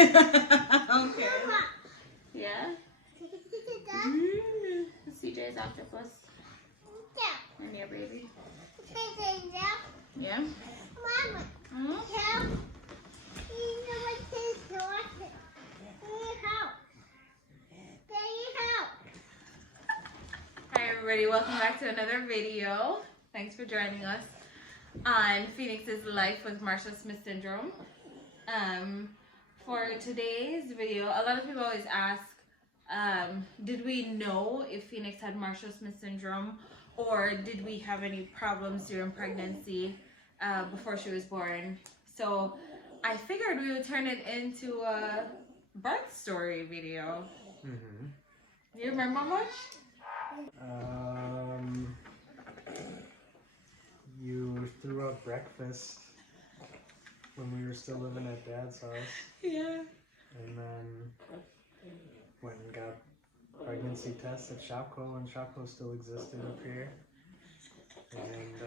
Okay. Yeah? CJ's octopus. And your baby. Yeah? Hmm? Hi everybody, welcome back to another video. Thanks for joining us on Phoenix's Life with Marshall Smith Syndrome. For today's video, a lot of people always ask, did we know if Phoenix had Marshall Smith Syndrome, or did we have any problems during pregnancy before she was born? So I figured we would turn it into a birth story video. You remember much? You threw up breakfast when we were still living at Dad's house. Yeah. And then went and got pregnancy tests at Shopko, and Shopko still existed up here. And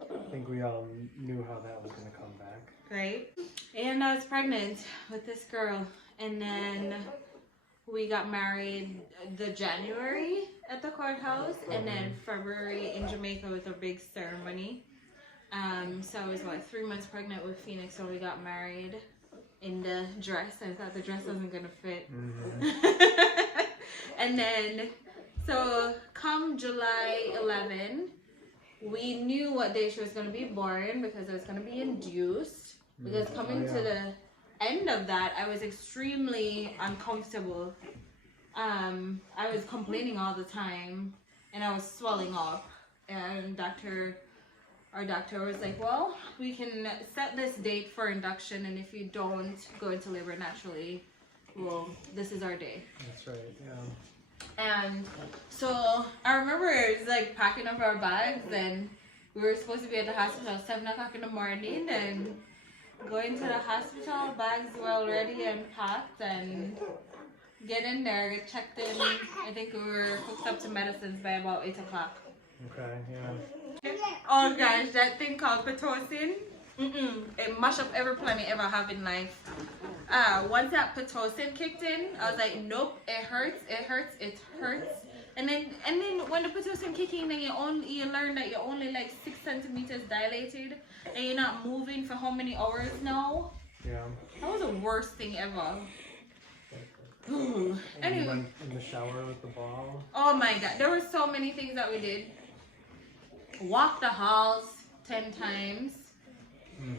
I think we all knew how that was going to come back. Right. And I was pregnant with this girl, and then we got married the January at the courthouse, and then February in Jamaica with a big ceremony. So I was 3 months pregnant with Phoenix when we got married in the dress. I thought the dress wasn't gonna fit. And then, so come July 11, we knew what day she was gonna be born because it was gonna be induced. Because coming to the end of that, I was extremely uncomfortable. I was complaining all the time, and I was swelling up. And our doctor was like, well, we can set this date for induction, and if you don't go into labor naturally, well, this is our day. That's right, yeah. And so I remember it was like packing up our bags, and we were supposed to be at the hospital at 7 o'clock in the morning, and going to the hospital, bags were already unpacked, and get in there, get checked in. I think we were hooked up to medicines by about 8 o'clock. Okay, yeah. Oh gosh, that thing called Pitocin, it mashed up every plan you ever have in life. Once that Pitocin kicked in, I was like, nope, it hurts, it hurts, it hurts. And then when the Pitocin kicked in, then you learn that you're only like 6 centimeters dilated, and you're not moving for how many hours now? Yeah. That was the worst thing ever. And Anyway. you went in the shower with the ball. Oh my god, there were so many things that we did. Walk the halls 10 times.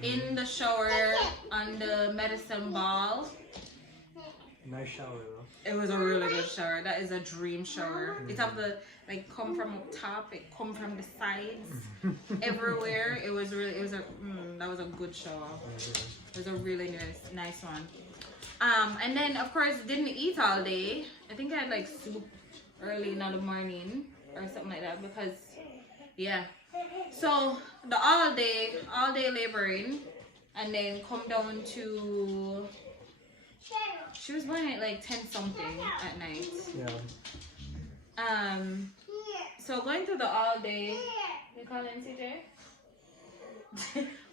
In the shower on the medicine ball. Nice shower though. It was a really good shower. That is a dream shower. It have the come from up top, it come from the sides, everywhere. That was a good shower. It was a really nice one. And then of course didn't eat all day. I think I had like soup early in the morning or something like that because yeah. So the all day laboring, and then come down to, she was born at like 10 something at night. Yeah. So going through the all day, you call him CJ?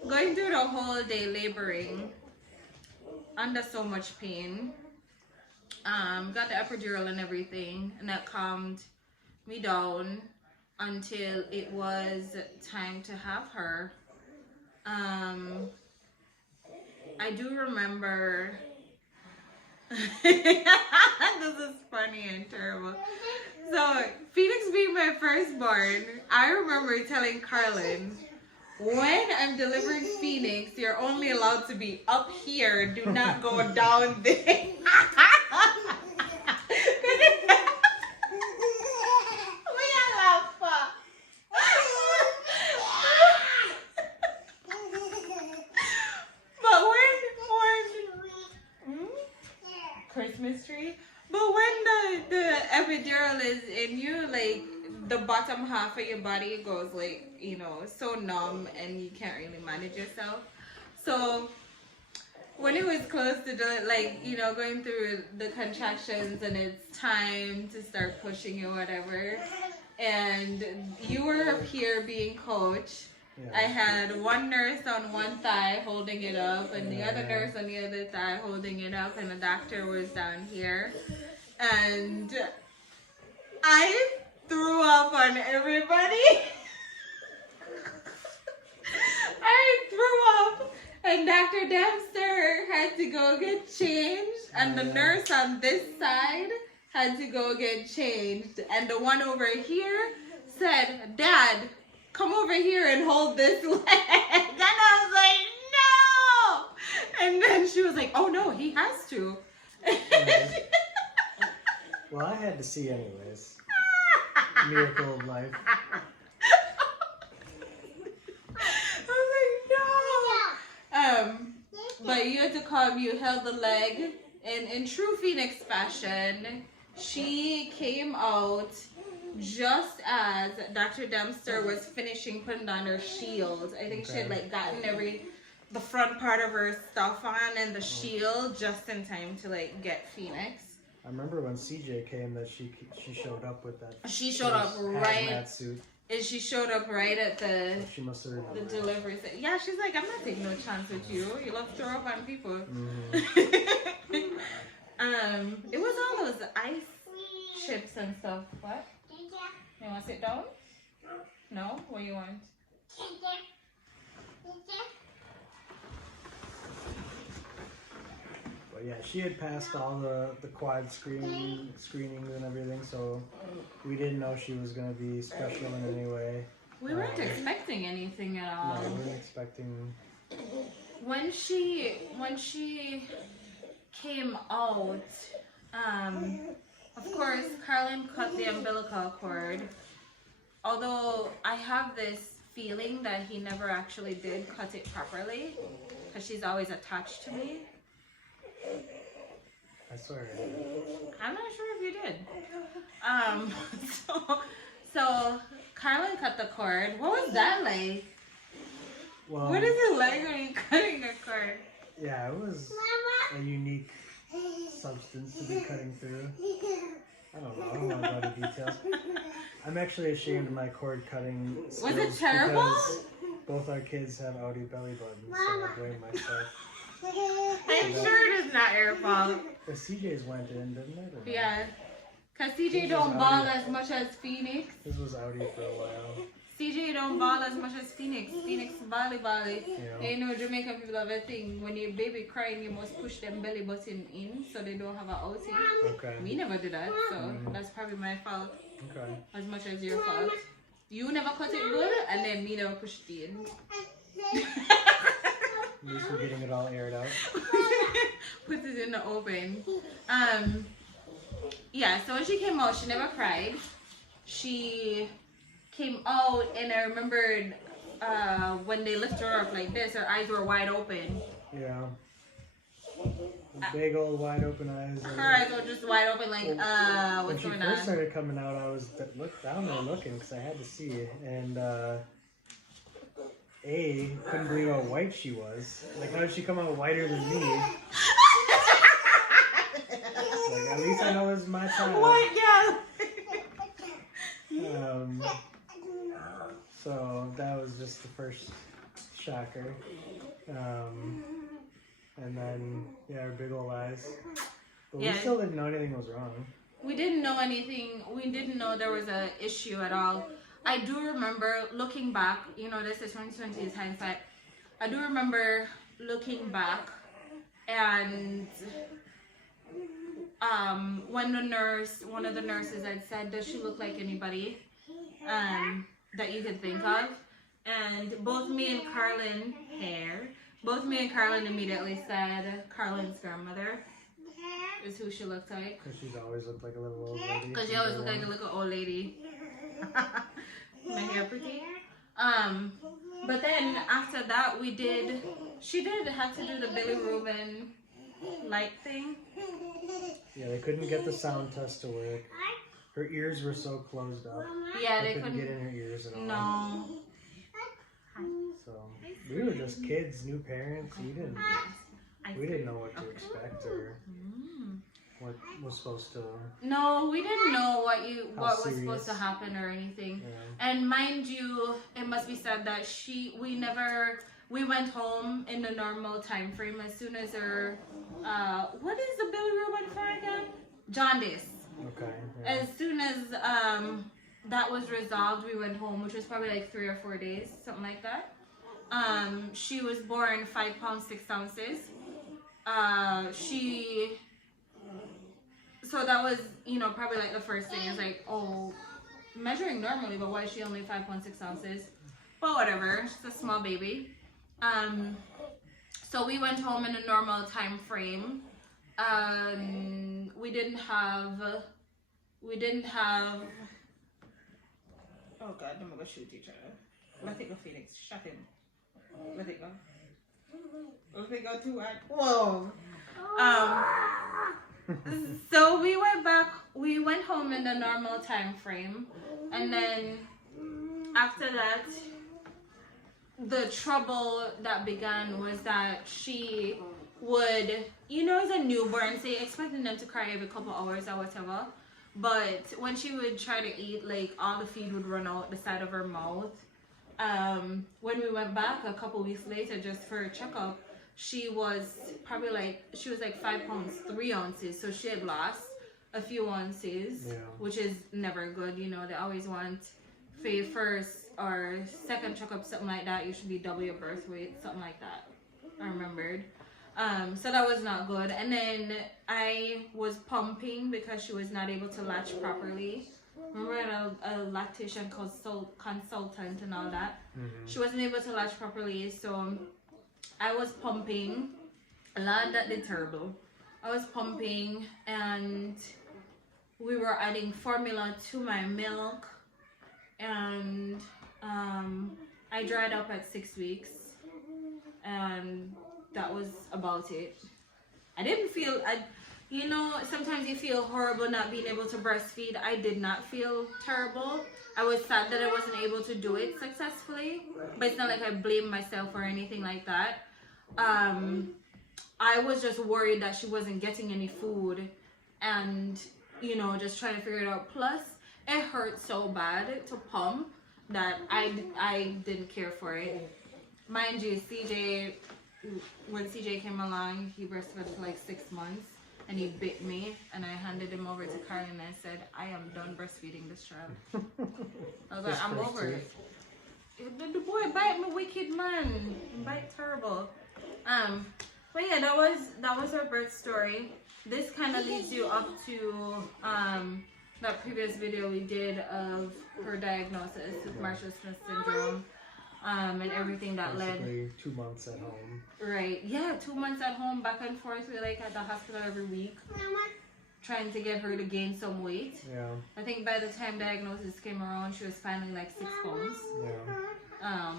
Going through the whole day laboring, under so much pain. Got the epidural and everything, and that calmed me down until it was time to have her. I do remember this is funny and terrible. So Phoenix being my firstborn, I remember telling Carlin, when I'm delivering Phoenix, you're only allowed to be up here, do not go down there. Christmas tree. But when the epidural is in you, like the bottom half of your body goes like, so numb, and you can't really manage yourself. So when it was close to going through the contractions and it's time to start pushing or whatever, and you were up here being coach, Yeah, I had one nurse on one thigh holding it up, and the other nurse on the other thigh holding it up, and the doctor was down here. And I threw up on everybody. I threw up, and Dr. Dempster had to go get changed, and the nurse on this side had to go get changed, and the one over here said, "Dad, come over here and hold this leg." And I was like, "No!" And then she was like, "Oh no, he has to." Well, I had to see anyways. Miracle of life. But you had to come, you held the leg, and in true Phoenix fashion, she came out just as Dr. Dempster was finishing putting on her shield. I think she had like gotten the front part of her stuff on and the shield just in time to like get Phoenix. I remember when CJ came that she showed up with that. She showed up right. Hazmat suit. And she showed up right at the She must have remembered. the delivery. Yeah, she's like, "I'm not taking no chance with you. You love to throw up on people." Mm-hmm. It was all those ice chips and stuff. What? You want to sit down? No? What do you want? But yeah, she had passed all the quad screenings and everything, so we didn't know she was going to be special in any way. We weren't expecting anything at all. No, we weren't expecting. When she came out, of course, Carlin cut the umbilical cord. Although I have this feeling that he never actually did cut it properly, because she's always attached to me. I swear. I'm not sure if you did. So Carlin cut the cord. What was that like? Well, What is it like when you're cutting a cord? yeah, it was a unique substance to be cutting through. I don't know. I don't want to go into details. I'm actually ashamed of my cord cutting skills. Was it terrible? Because both our kids have outie belly buttons, so I blame myself. I'm sure it is not your fault. The CJ's went in, didn't it? Or no? Yeah. Because CJ don't ball as much as Phoenix. This was outie for a while. CJ don't ball as much as Phoenix. Phoenix bally. Yeah. You know, Jamaican people have a thing. When your baby crying, you must push them belly button in so they don't have an outie. Okay. We never do that, so that's probably my fault Okay. as much as your fault. You never cut it good, and then me never pushed it in. At least we're getting it all aired out. Put it in the open. Yeah, so when she came out, she never cried. She came out, and I remembered when they lifted her up like this, her eyes were wide open. Yeah. Big old wide open eyes. Her eyes were just wide open, like, what's going on? When she first started coming out, I was down there looking because I had to see it, and couldn't believe how white she was. Like, how did she come out whiter than me? Like, at least I know this is my child. What? Yeah. So that was just the first shocker. And then, yeah, her big old eyes. But we still didn't know anything was wrong. We didn't know anything. We didn't know there was an issue at all. I do remember looking back, you know, this is 2020 is hindsight. I do remember looking back and when one of the nurses had said, "Does she look like anybody that you could think of?" And both me and Carlin immediately said, Carlin's grandmother is who she looked like. Because she's always looked like a little old lady. Because she always looked like a little old lady. My hair pretty. But then after that, she did have to do the bilirubin light thing. Yeah, they couldn't get the sound test to work. Her ears were so closed up. Yeah, they couldn't get in her ears at all. No. So we were just kids, new parents. We didn't know what to expect. what was supposed to... No, we didn't know what was serious? supposed to happen or anything. Yeah. And mind you, it must be said that we went home in the normal time frame as soon as her, what is the bilirubin for again? Jaundice. Okay. Yeah. As soon as that was resolved, we went home, which was probably like 3 or 4 days, something like that. She was born 5 pounds 6 ounces. So that was, probably like the first thing is like, oh, measuring normally, but why is she only 5 pounds 6 ounces? But whatever, it's a small baby. So we went home in a normal time frame. We didn't have. Oh God, I'm gonna go shoot each other. Let it go, Phoenix. Shut him. Let it go. Let it go too hard. Whoa. So we went back. We went home in the normal time frame, and then after that, the trouble that began was that she would, as a newborn, say expecting them to cry every couple hours or whatever. But when she would try to eat, like all the feed would run out the side of her mouth. When we went back a couple weeks later just for a checkup, she was like 5 pounds 3 ounces. So she had lost a few ounces, which is never good. They always want for your first or second checkup, something like that, you should be double your birth weight, something like that. I remembered. So that was not good. And then I was pumping because she was not able to latch properly. Remember a lactation consultant and all that. Mm-hmm. She wasn't able to latch properly, so I was pumping. Lord, that did terrible. I was pumping and we were adding formula to my milk, and I dried up at 6 weeks, and that was about it. I didn't feel, sometimes you feel horrible not being able to breastfeed. I did not feel terrible. I was sad that I wasn't able to do it successfully, but it's not like I blame myself or anything like that. I was just worried that she wasn't getting any food and, just trying to figure it out. Plus, it hurt so bad to pump that I didn't care for it. Mind you, when CJ came along, he breastfed for like 6 months, and he bit me, and I handed him over to Karen and I said, I am done breastfeeding this child. I was like, I'm over it. The boy bite me, wicked man. He bite terrible. But yeah, that was her birth story. This kind of leads you up to that previous video we did of her diagnosis with Marshall-Smith syndrome, and everything that basically led. 2 months at home. Right. Yeah, 2 months at home, back and forth. We're like at the hospital every week, trying to get her to gain some weight. Yeah. I think by the time diagnosis came around, she was finally like 6 pounds. Yeah.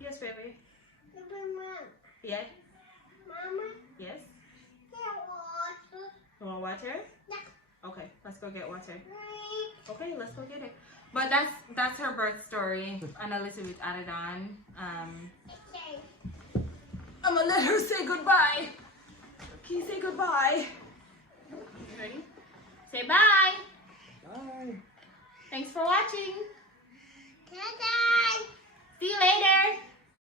Yes, baby. Yeah. Mama. Yes. You want water? Yeah. Okay, let's go get water. Okay, let's go get it. But that's her birth story, and a little bit added on. I'm gonna let her say goodbye. Can you say goodbye? Ready? Say bye. Bye. Thanks for watching. Bye. See you later.